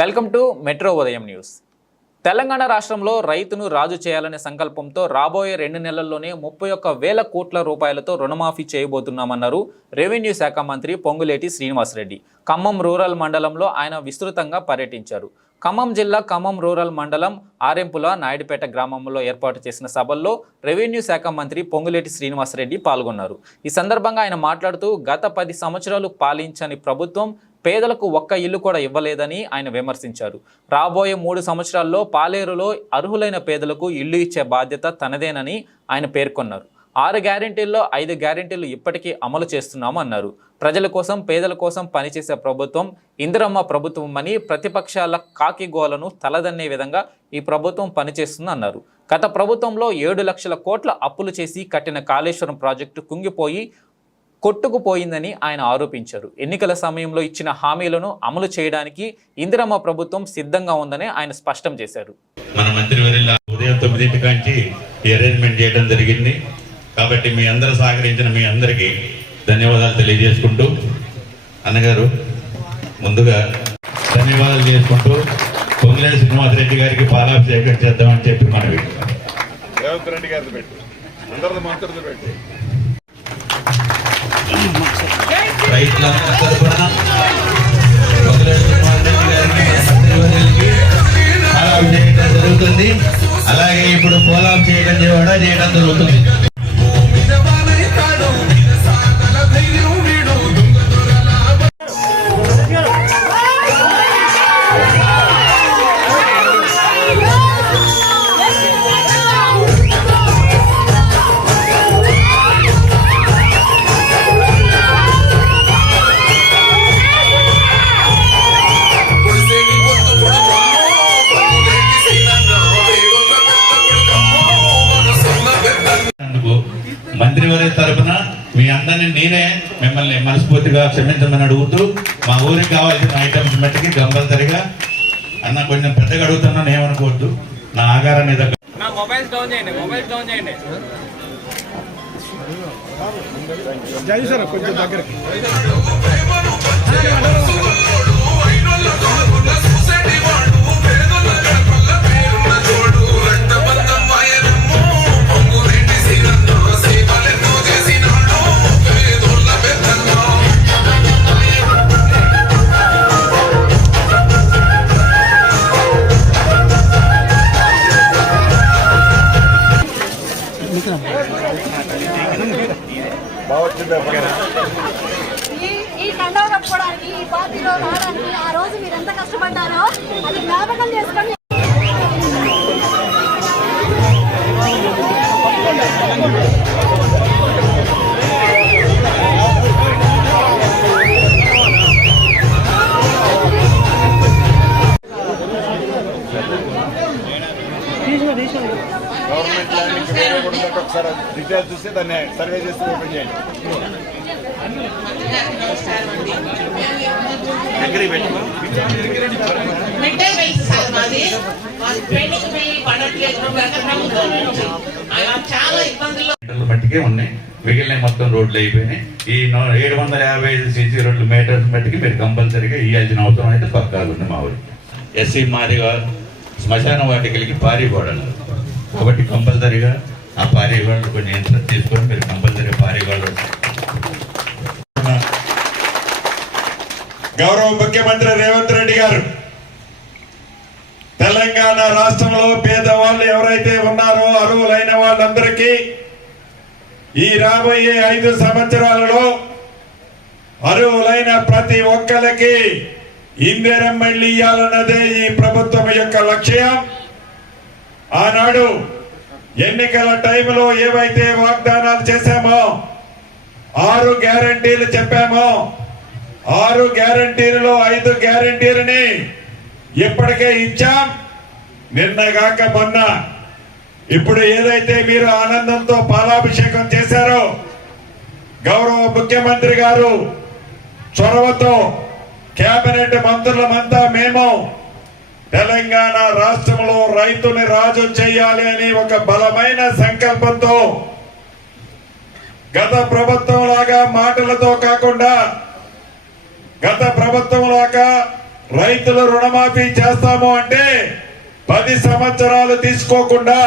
Welcome to metro ఉదయం news. Telangana రాష్ట్రంలో రైతును రాజు చేయాలనే సంకల్పంతో రాబోయే రెండు నెలల్లోనే ముప్పై ఒక్క వేల కోట్ల రూపాయలతో రుణమాఫీ చేయబోతున్నామన్నారు రెవెన్యూ శాఖ మంత్రి పొంగులేటి శ్రీనివాసరెడ్డి. ఖమ్మం రూరల్ మండలంలో ఆయన విస్తృతంగా పర్యటించారు. ఖమ్మం జిల్లా ఖమ్మం రూరల్ మండలం ఆరెంపుల నాయుడుపేట గ్రామంలో ఏర్పాటు చేసిన సభల్లో రెవెన్యూ శాఖ మంత్రి పొంగులేటి శ్రీనివాసరెడ్డి పాల్గొన్నారు. ఈ సందర్భంగా ఆయన మాట్లాడుతూ గత పది సంవత్సరాలు పాలించని ప్రభుత్వం పేదలకు ఒక్క ఇల్లు కూడా ఇవ్వలేదని ఆయన విమర్శించారు. రాబోయే మూడు సంవత్సరాల్లో పాలేరులో అర్హులైన పేదలకు ఇల్లు ఇచ్చే బాధ్యత తనదేనని ఆయన పేర్కొన్నారు. ఆరు గ్యారెంటీల్లో ఐదు గ్యారెంటీలు ఇప్పటికీ అమలు చేస్తున్నాము అన్నారు. ప్రజల కోసం పేదల కోసం పనిచేసే ప్రభుత్వం ఇందిరమ్మ ప్రభుత్వం అని ప్రతిపక్షాల కాకిగోలను తలదన్నే విధంగా ఈ ప్రభుత్వం పనిచేస్తుందన్నారు గత ప్రభుత్వంలో ఏడు లక్షల కోట్ల అప్పులు చేసి కట్టిన కాళేశ్వరం ప్రాజెక్టు కుంగిపోయి కొట్టుకుపోయిందని ఆయన ఆరోపించారు. ఎన్నికల సమయంలో ఇచ్చిన హామీలను అమలు చేయడానికి ఇందిరమ్మ ప్రభుత్వం సిద్ధంగా ఉందని ఆయన స్పష్టం చేశారు. మన మంత్రివర్యుల ఉదయం తొమ్మిదింటి కాంచి ఈ అరేంజ్మెంట్ చేయడం జరిగింది. కాబట్టి మీ అందరూ సహకరించిన మీ అందరికీ ధన్యవాదాలు తెలియజేసుకుంటూ అన్నగారు ముందుగా ధన్యవాదాలు చేసుకుంటూ పొంగులేటి శ్రీనివాసరెడ్డి గారికి పాలాభిషేకం చేద్దామని చెప్పి మనవి. రేవంత్ రెడ్డి గారిది పెట్టి. అందరిది పెట్టి. రైతులందరి తరఫున పొంగులేటి శ్రీనివాసరెడ్డి జరుగుతుంది. అలాగే ఇప్పుడు పోలాభిషేకం కూడా చేయడం జరుగుతుంది అందరిని నేనే మిమ్మల్ని మనస్ఫూర్తిగా క్షమించమని అడుగుతూ మా ఊరికి కావాల్సిన ఐటమ్స్ మట్టికి కంపల్సరిగా అన్న కొంచెం పెద్దగా అడుగుతున్నాను ఏమనుకోవద్దు నా ఆగారాన్ని దగ్గర నా మొబైల్ డౌన్ చేయండి మొబైల్ డౌన్ చేయండి ఈ ఈ కండవ కప్పుకోవడానికి ఈ పార్టీలో రావడానికి ఆ రోజు మీరు ఎంత కష్టపడ్డారో అది జ్ఞాపకం చేసుకొని గవర్నమెంట్ డీటెయిల్స్ చూస్తే దాన్ని సర్వే చేసి ఓపెన్ చేయండి. సార్ మాది. పడట్లేదు. ప్రభుత్వం నుంచి చాలా ఇబ్బందులు. మట్టికే ఉన్నాయి. మిగిలిన మొత్తం రోడ్లు అయిపోయినాయి. ఈ ఏడు వందల యాభై ఐదు సీసీ రోడ్లు మీటర్స్ మట్టికి మీరు కంపల్సరీగా ఇవ్వాల్సిన అవసరం అయితే పక్కా ఉంది మా ఊరికి. ఎస్సీ మాదిగా శ్మశాన వాటికలకి పారి గోడలు. కాబట్టి కంపల్సరీగా ఆ పారేవాళ్ళు కొన్ని ఇంట్రెస్ట్ తీసుకొని మీరు కంపల్సరీ పారేవాళ్ళు గౌరవ ముఖ్యమంత్రి రేవంత్ రెడ్డి గారు తెలంగాణ రాష్ట్రంలో పేదవాళ్ళు ఎవరైతే ఉన్నారో అర్హులైన వాళ్ళందరికీ ఈ రాబోయే ఐదు సంవత్సరాలలో అర్హులైన ప్రతి ఒక్కరికి ఇందిరమ్మల్లి ఇయ్యాలన్నదే ఈ ప్రభుత్వం యొక్క లక్ష్యం. ఆనాడు ఎన్నికల టైంలో ఏవైతే వాగ్దానాలు చేశామో ఆరు గ్యారంటీలు చెప్పామో ఆరు గ్యారంటీలలో ఐదు గ్యారంటీలని ఇప్పటికే ఇచ్చాం. నిన్నగాక మొన్న. ఇప్పుడు ఏదైతే మీరు ఆనందంతో పాలాభిషేకం చేశారో గౌరవ ముఖ్యమంత్రి గారు చొరవతో కేబినెట్ మంత్రులమంతా మేము తెలంగాణ రాష్ట్రంలో రైతుని రాజు చేయాలి అని ఒక బలమైన సంకల్పంతో గత ప్రభుత్వం లాగా మాటలతో కాకుండా గత ప్రభుత్వం లాగా రైతులు రుణమాఫీ చేస్తాము అంటే పది సంవత్సరాలు తీసుకోకుండా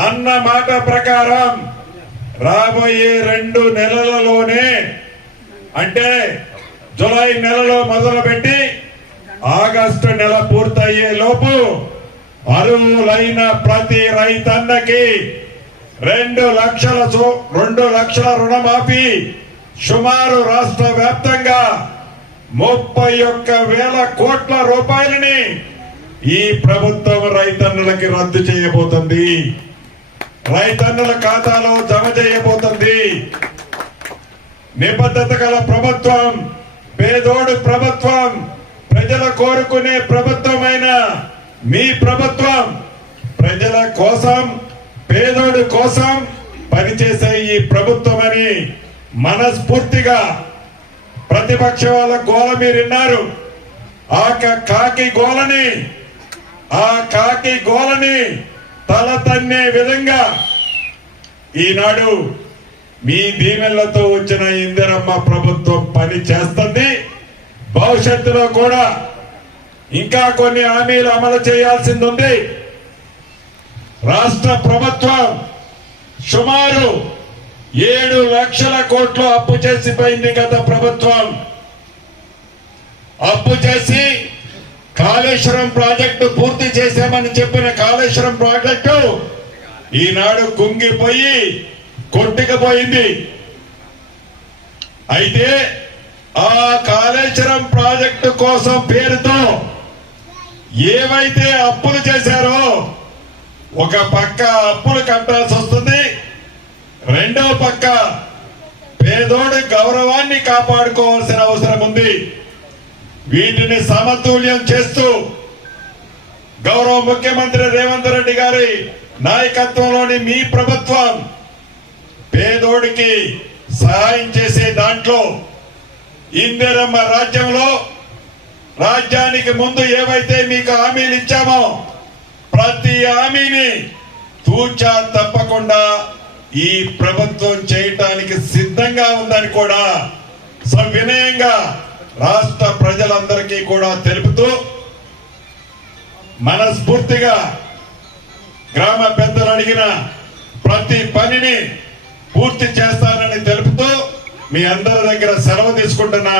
అన్న మాట ప్రకారం రాబోయే రెండు నెలలలోనే అంటే జులై నెలలో మొదలుపెట్టి ఆగస్టు నెల పూర్తయ్యే లోపు అరువులైన ప్రతి రైతన్నకి రెండు లక్షల సు- రెండు లక్షల రుణమాఫీ సుమారు రాష్ట్ర వ్యాప్తంగా ముప్పై ఒక్క వేల కోట్ల రూపాయలని ఈ ప్రభుత్వం రైతన్నులకి రద్దు చేయబోతుంది. రైతన్నుల ఖాతాలో జమ చేయబోతుంది. నిబద్ధత గల ప్రభుత్వం పేదోడు ప్రభుత్వం ప్రజల కోరుకునే ప్రభుత్వమైన మీ ప్రభుత్వం ప్రజల కోసం పేదోడు కోసం పనిచేసే ఈ ప్రభుత్వం అని మనస్ఫూర్తిగా ప్రతిపక్ష వాళ్ళ గోల మీరున్నారు ఆ క- కాకి గోలని ఆ కాకి గోలని తల తన్నే విధంగా ఈనాడు మీ దీవెనలతో వచ్చిన ఇందిరమ్మ ప్రభుత్వం పని చేస్తుంది. భవిష్యత్తులో కూడా ఇంకా కొన్ని హామీలు అమలు చేయాల్సింది ఉంది రాష్ట్ర ప్రభుత్వం సుమారు ఏడు లక్షల కోట్లు అప్పు చేసిపోయింది గత ప్రభుత్వం. అప్పు చేసి కాళేశ్వరం ప్రాజెక్టు పూర్తి చేశామని చెప్పిన కాళేశ్వరం ప్రాజెక్టు ఈనాడు కుంగిపోయి కొట్టుకుపోయింది. అయితే ఆ కాళేశ్వరం ప్రాజెక్టు కోసం పేరుతో ఏవైతే అప్పులు చేశారో ఒక పక్క అప్పులు కట్టాల్సి వస్తుంది. రెండో పక్క పేదోడి గౌరవాన్ని కాపాడుకోవాల్సిన అవసరం ఉంది. వీటిని సమతుల్యం చేస్తూ గౌరవ ముఖ్యమంత్రి రేవంత్ రెడ్డి గారి నాయకత్వంలోని మీ ప్రభుత్వం పేదోడికి సహాయం చేసే దాంట్లో ఇందిరమ్మ రాజ్యంలో రాజ్యానికి ముందు ఏవైతే మీకు హామీలు ఇచ్చామో ప్రతి హామీని తూచా తప్పకుండా ఈ ప్రభుత్వం చేయటానికి సిద్ధంగా ఉందని కూడా సవినయంగా రాష్ట్ర ప్రజలందరికీ కూడా తెలుపుతూ మనస్ఫూర్తిగా గ్రామ పెద్దలు అడిగిన ప్రతి పనిని పూర్తి చేస్తానని తెలుపుతూ మీ అందరి దగ్గర సెలవు తీసుకుంటున్నా.